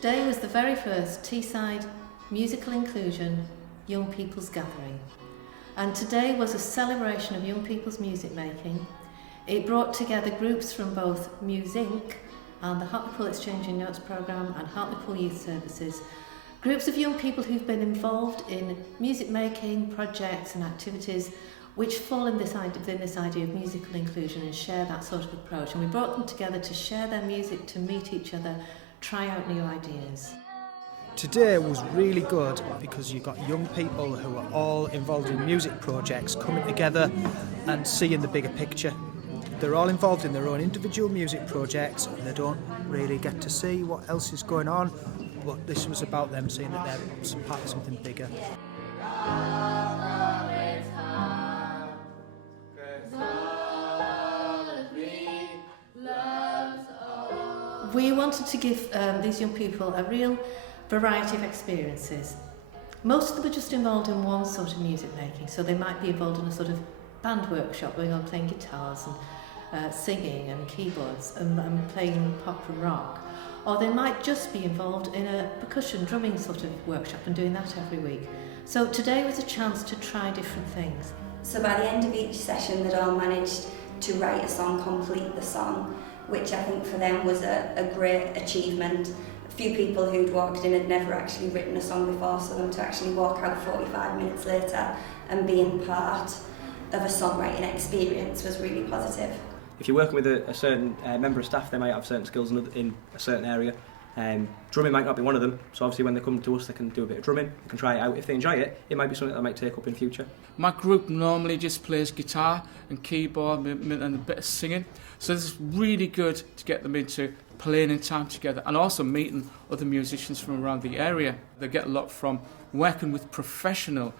Today was the very first Teesside Musical Inclusion Young People's Gathering, and today was a celebration of young people's music making. It brought together groups from both musinc and the Hartlepool Exchanging Notes programme and Hartlepool Youth Services, groups of young people who've been involved in music making projects and activities which fall in within this idea of musical inclusion and share that sort of approach. And we brought them together to share their music, to meet each other, try out new ideas. Today was really good because you got young people who are all involved in music projects coming together and seeing the bigger picture. They're all involved in their own individual music projects and they don't really get to see what else is going on, but this was about them seeing that they're part of something bigger. We wanted to give these young people a real variety of experiences. Most of them were just involved in one sort of music making, so they might be involved in a sort of band workshop going on playing guitars and singing and keyboards and playing pop and rock. Or they might just be involved in a percussion drumming sort of workshop and doing that every week. So today was a chance to try different things. So by the end of each session they'd all managed to write a song, complete the song, which I think for them was a great achievement. A few people who'd walked in had never actually written a song before, so them to actually walk out 45 minutes later and being part of a songwriting experience was really positive. If you're working with a certain member of staff, they might have certain skills in a certain area. Drumming might not be one of them, so obviously when they come to us they can do a bit of drumming, they can try it out. If they enjoy it, it might be something that they might take up in future. My group normally just plays guitar and keyboard and a bit of singing, so it's really good to get them into playing in time together and also meeting other musicians from around the area. They get a lot from working with professional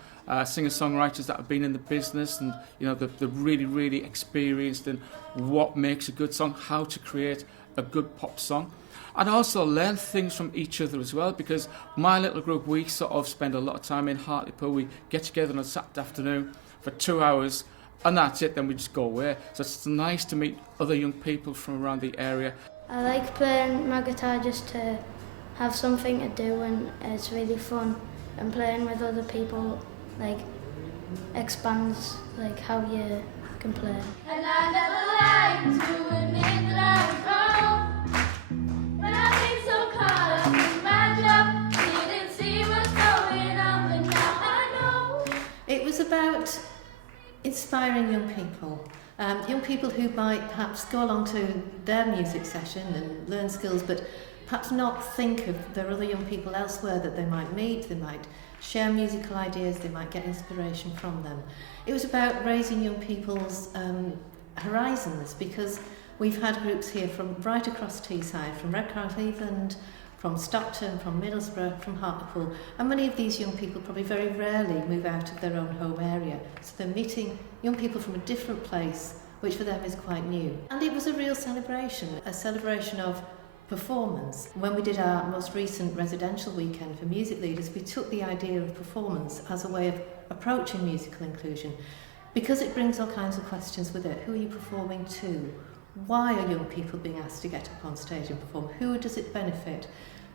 singer-songwriters that have been in the business, and they're really experienced in what makes a good song, how to create a good pop song. And also learn things from each other as well, because my little group, we sort of spend a lot of time in Hartlepool. We get together on a Saturday afternoon for 2 hours and that's it, then we just go away. So it's nice to meet other young people from around the area. I like playing my guitar just to have something to do, and it's really fun, and playing with other people expands how you can play. And I never lied to admit that I was wrong. When I think so caught up in my job, didn't see what's going on, but now I know. It was about inspiring young people who might perhaps go along to their music session and learn skills, but perhaps not think of there are other young people elsewhere that they might meet, they might share musical ideas, they might get inspiration from them. It was about raising young people's horizons, because we've had groups here from right across Teesside, from Redcar Cleveland, from Stockton, from Middlesbrough, from Hartlepool, and many of these young people probably very rarely move out of their own home area, so they're meeting young people from a different place, which for them is quite new. And it was a real celebration, a celebration of performance. When we did our most recent residential weekend for music leaders, we took the idea of performance as a way of approaching musical inclusion, because it brings all kinds of questions with it. Who are you performing to? Why are young people being asked to get up on stage and perform? Who does it benefit?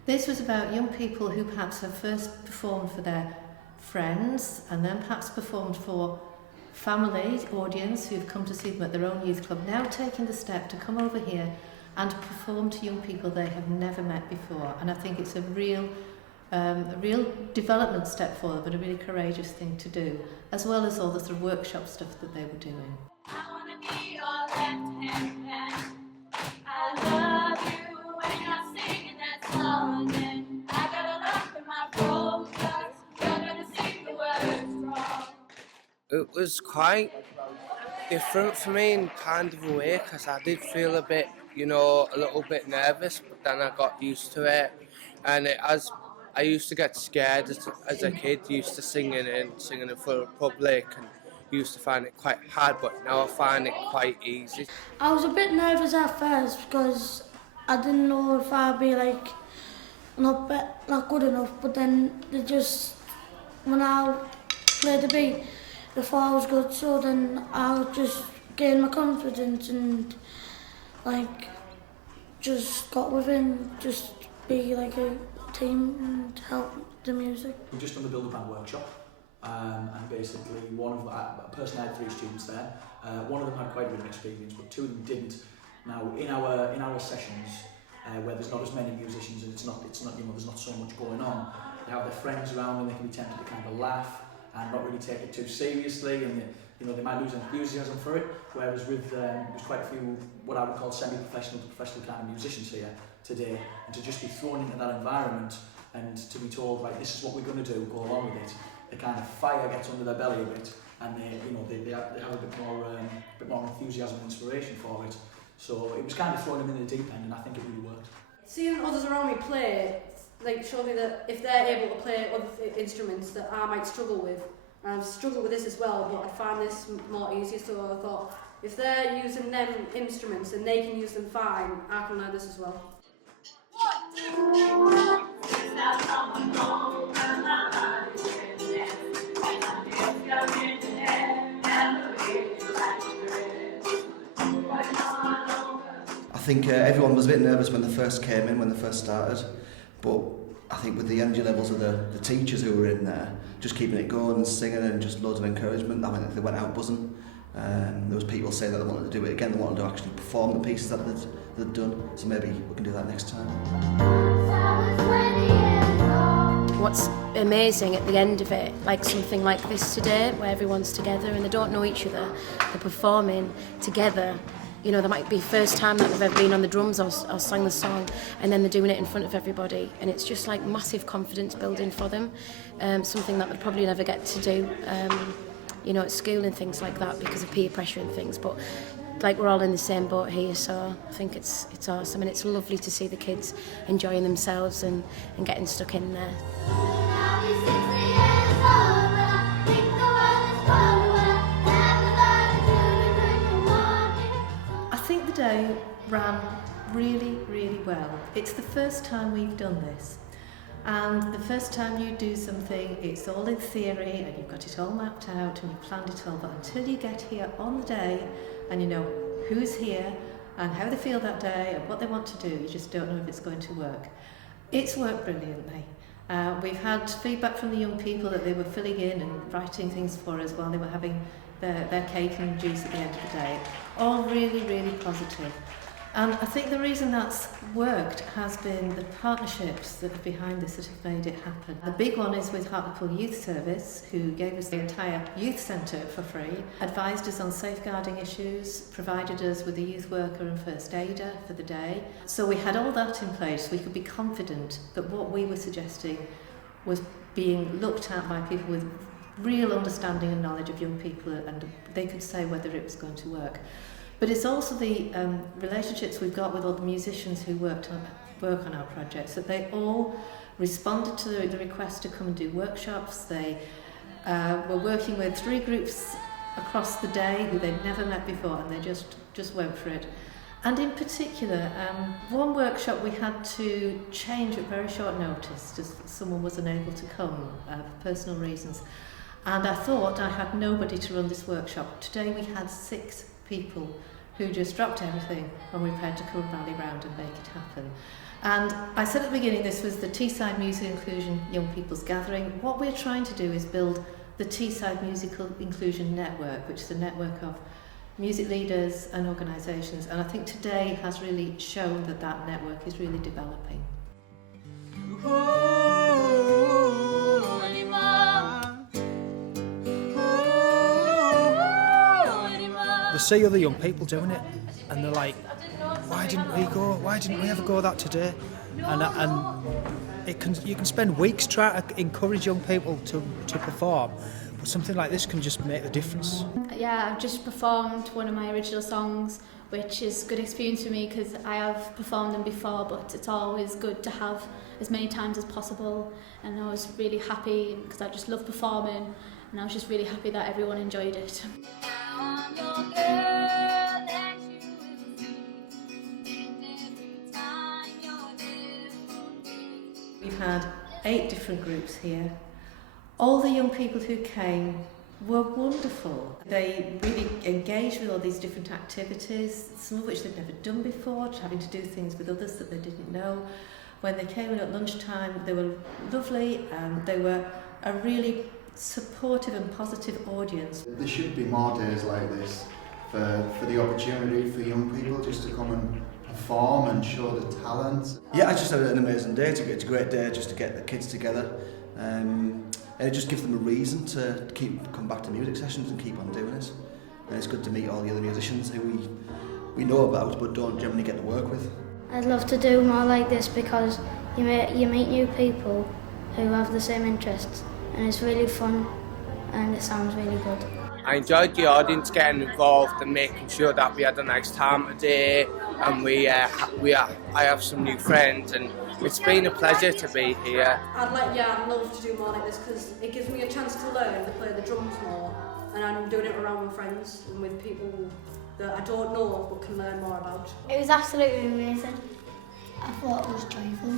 This was about young people who perhaps have first performed for their friends and then perhaps performed for family, audience who've come to see them at their own youth club, now taking the step to come over here and perform to young people they have never met before. And I think it's a real development step for them, but a really courageous thing to do, as well as all the sort of workshop stuff that they were doing. I wanna be your left-hand man. I love you when you're singing that song, and I got a lump in my throat 'cause you're gonna sing the words wrong. It was quite different for me in kind of a way, because I did feel a bit, a little bit nervous, but then I got used to it. And I used to get scared as a kid, used to singing in front of public, and used to find it quite hard, but now I find it quite easy. I was a bit nervous at first because I didn't know if I'd be not good enough, but then when I played the beat, the thought I was good, so then I just gained my confidence and just got within, just be like a team and help the music. We've just done the Build a Band workshop, and basically personally I had 3 students there. One of them had quite a bit of experience, but 2 of them didn't. Now in our sessions, where there's not as many musicians and it's not there's not so much going on, they have their friends around and they can be tempted to kind of laugh and not really take it too seriously, and they might lose enthusiasm for it. Whereas with there's quite a few what I would call semi-professional to professional kind of musicians here today, and to just be thrown into that environment and to be told, right, this is what we're going to do, go along with it. The kind of fire gets under their belly a bit, and they have a bit more enthusiasm and inspiration for it. So it was kind of throwing them in the deep end, and I think it really worked. Seeing others around me play, like, showed me that if they're able to play other instruments that I might struggle with, and I've struggled with this as well, but I find this more easier, so I thought, if they're using them instruments and they can use them fine, I can learn this as well. I think everyone was a bit nervous when they first came in, when they first started, but I think with the energy levels of the teachers who were in there, just keeping it going and singing and just loads of encouragement, I mean, they went out buzzing. There was people saying that they wanted to do it again, they wanted to actually perform the pieces that they'd done, so maybe we can do that next time. What's amazing at the end of it, like something like this today, where everyone's together and they don't know each other, they're performing together. You know, there might be first time that they've ever been on the drums or sang the song, and then they're doing it in front of everybody, and it's just like massive confidence building for them, something that they'd probably never get to do, you know, at school and things like that because of peer pressure and things. But like, we're all in the same boat here, so I think it's awesome, and it's lovely to see the kids enjoying themselves and getting stuck in there. I think the day ran really, really well. It's the first time we've done this. And the first time you do something, it's all in theory and you've got it all mapped out and you've planned it all, but until you get here on the day and you know who's here and how they feel that day and what they want to do, you just don't know if it's going to work. It's worked brilliantly. We've had feedback from the young people that they were filling in and writing things for us while they were having their cake and juice at the end of the day. All really, really positive. And I think the reason that's worked has been the partnerships that are behind this that have made it happen. The big one is with Hartlepool Youth Service, who gave us the entire youth centre for free, advised us on safeguarding issues, provided us with a youth worker and first aider for the day. So we had all that in place. We could be confident that what we were suggesting was being looked at by people with real understanding and knowledge of young people, and they could say whether it was going to work. But it's also the relationships we've got with all the musicians who work on our projects, that they all responded to the request to come and do workshops. They were working with 3 groups across the day who they'd never met before, and they just went for it. And in particular, one workshop we had to change at very short notice, just someone was unable to come for personal reasons. And I thought I had nobody to run this workshop. Today we had 6 people who just dropped everything and were prepared to come and rally round and make it happen. And I said at the beginning this was the Teesside Music Inclusion Young People's Gathering. What we're trying to do is build the Teesside Musical Inclusion Network, which is a network of music leaders and organisations, and I think today has really shown that that network is really developing. They see other young people doing it and they're like, why didn't we ever go that today? And you can spend weeks trying to encourage young people to perform, but something like this can just make the difference. Yeah, I've just performed one of my original songs, which is a good experience for me because I have performed them before, but it's always good to have as many times as possible, and I was really happy because I just love performing, and I was just really happy that everyone enjoyed it. We've had 8 different groups here. All the young people who came were wonderful. They really engaged with all these different activities, some of which they'd never done before, having to do things with others that they didn't know. When they came in at lunchtime, they were lovely and they were a really supportive and positive audience. There should be more days like this for the opportunity for young people just to come and perform and show the talent. Yeah, I just had an amazing day. It's a great day just to get the kids together, and it just gives them a reason to come back to music sessions and keep on doing it. And it's good to meet all the other musicians who we know about but don't generally get to work with. I'd love to do more like this because you meet new people who have the same interests, and it's really fun and it sounds really good. I enjoyed the audience getting involved and making sure that we had a nice time today, and I have some new friends, and it's been a pleasure to be here. I'd love to do more like this because it gives me a chance to learn to play the drums more, and I'm doing it around with friends and with people that I don't know but can learn more about. It was absolutely amazing. I thought it was joyful.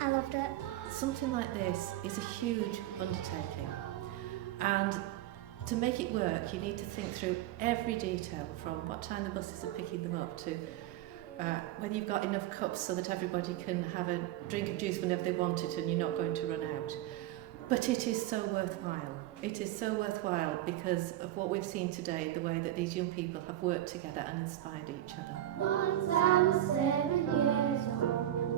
I loved it. Something like this is a huge undertaking, and to make it work you need to think through every detail, from what time the buses are picking them up to whether you've got enough cups so that everybody can have a drink of juice whenever they want it and you're not going to run out. But it is so worthwhile. It is so worthwhile because of what we've seen today, the way that these young people have worked together and inspired each other. Once I was 7 years old.